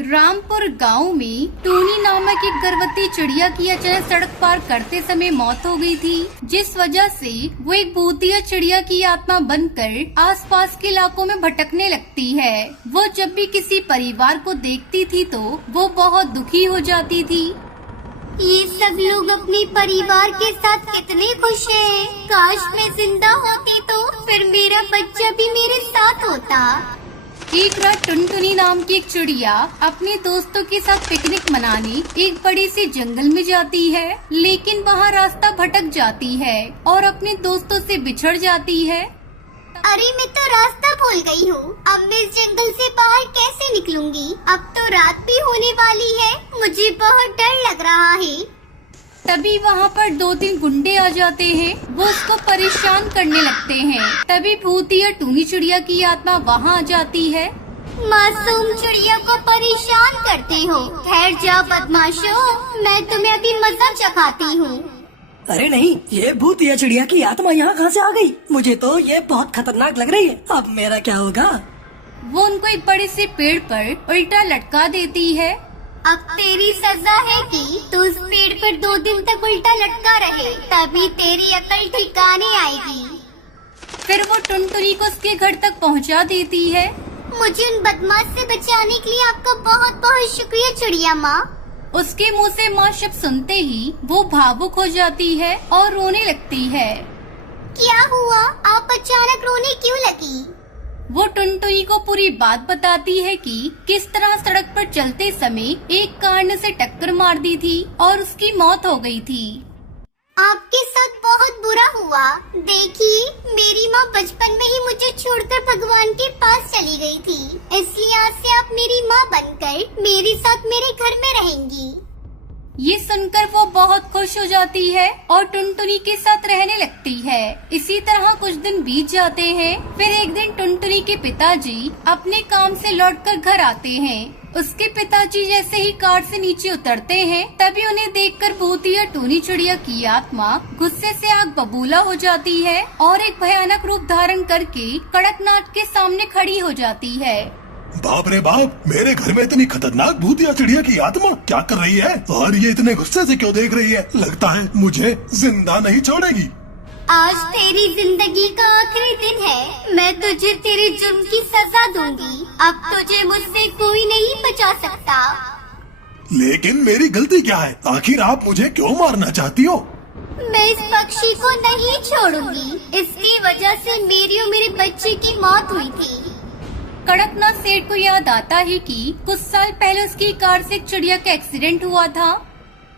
रामपुर गांव में टूनी नामक एक गर्भवती चिड़िया की अचानक सड़क पार करते समय मौत हो गई थी, जिस वजह से वो एक भूतिया चिड़िया की आत्मा बनकर आसपास के इलाकों में भटकने लगती है। वो जब भी किसी परिवार को देखती थी तो वो बहुत दुखी हो जाती थी। ये सब लोग अपने परिवार के साथ कितने खुश हैं। काश मैं जिंदा होती तो फिर मेरा बच्चा भी मेरे साथ होता। एक रात टुनटुनी नाम की एक चिड़िया अपने दोस्तों के साथ पिकनिक मनाने एक बड़ी सी जंगल में जाती है, लेकिन वहाँ रास्ता भटक जाती है और अपने दोस्तों से बिछड़ जाती है। अरे मैं तो रास्ता भूल गई हूँ। अब मैं इस जंगल से बाहर कैसे निकलूंगी? अब तो रात भी होने वाली है, मुझे बहुत डर लग रहा है। तभी वहाँ पर 2-3 गुंडे आ जाते हैं, वो उसको परेशान करने लगते हैं। तभी भूतिया टूनी चिड़िया की आत्मा वहाँ आ जाती है। मासूम चिड़िया को परेशान करते हो? ठहर जाओ बदमाशों, मैं तुम्हें अभी मजा चखाती हूँ। अरे नहीं, ये भूतिया चिड़िया की आत्मा यहाँ कहाँ से आ गई? मुझे तो ये बहुत खतरनाक लग रही है। अब मेरा क्या होगा? वो उनको एक बड़े से पेड़ पर उल्टा लटका देती है। अब तेरी सजा है कि तू उस पेड़ पर 2 दिन तक उल्टा लटका रहे, तभी तेरी अकल ठिकाने आएगी। फिर वो टुनटुनी को उसके घर तक पहुंचा देती है। मुझे उन बदमाश से बचाने के लिए आपका बहुत बहुत शुक्रिया चिड़िया माँ। उसके मुंह से माँ शब्द सुनते ही वो भावुक हो जाती है और रोने लगती है। क्या हुआ? आप अचानक रोने क्यों लगी? वो टुनटुनी को पूरी बात बताती है कि किस तरह सड़क पर चलते समय एक कार ने उसे टक्कर मार दी थी और उसकी मौत हो गई थी। आपके साथ बहुत बुरा हुआ। देखिए, मेरी माँ बचपन में ही मुझे छोड़कर भगवान के पास चली गई थी, इसलिए आज से आप मेरी माँ बनकर मेरे साथ मेरे घर में रहेंगी। ये सुनकर वो बहुत खुश हो जाती है और टुनटुनी के साथ रहने लगती है। इसी तरह कुछ दिन बीत जाते हैं। फिर एक दिन टुनटुनी के पिताजी अपने काम से लौटकर घर आते हैं। उसके पिताजी जैसे ही कार से नीचे उतरते हैं, तभी उन्हें देखकर भूतिया टूनी चिड़िया की आत्मा गुस्से से आग बबूला हो जाती है और एक भयानक रूप धारण करके कड़कनाथ के सामने खड़ी हो जाती है। बाप रे बाप, मेरे घर में इतनी खतरनाक भूतिया चिड़िया की आत्मा क्या कर रही है और ये इतने गुस्से से क्यों देख रही है? लगता है मुझे जिंदा नहीं छोड़ेगी। आज तेरी जिंदगी का आखिरी दिन है। मैं तुझे तेरे जुर्म की सजा दूंगी। अब तुझे मुझसे कोई नहीं बचा सकता। लेकिन मेरी गलती क्या है? आखिर आप मुझे क्यों मारना चाहती हो? मैं इस पक्षी को नहीं छोड़ूंगी। इसकी वजह से मेरी और मेरे बच्चे की मौत हुई थी। कड़कनाथ सेठ को याद आता है कि कुछ साल पहले उसकी कार से एक चिड़िया का एक्सीडेंट हुआ था।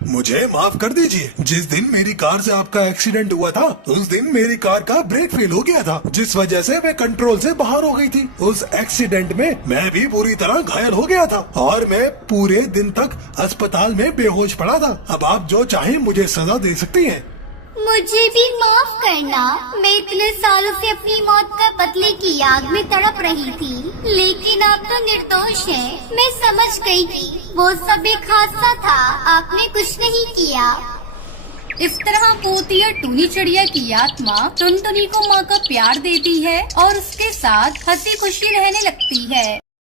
मुझे माफ कर दीजिए। जिस दिन मेरी कार से आपका एक्सीडेंट हुआ था, उस दिन मेरी कार का ब्रेक फेल हो गया था, जिस वजह से मैं कंट्रोल से बाहर हो गई थी। उस एक्सीडेंट में मैं भी पूरी तरह घायल हो गया था और मैं पूरे दिन तक अस्पताल में बेहोश पड़ा था। अब आप जो चाहें मुझे सजा दे सकती हैं। मुझे भी माफ करना। मैं इतने सालों से अपनी मौत का बदले की याद में तड़प रही थी, लेकिन आप तो निर्दोष हैं। मैं समझ गई कि वो सब एक हादसा था, आपने कुछ नहीं किया। इस तरह भूतिया टूनी चिड़िया की आत्मा टुनटुनी को माँ का प्यार देती है और उसके साथ हंसी खुशी रहने लगती है।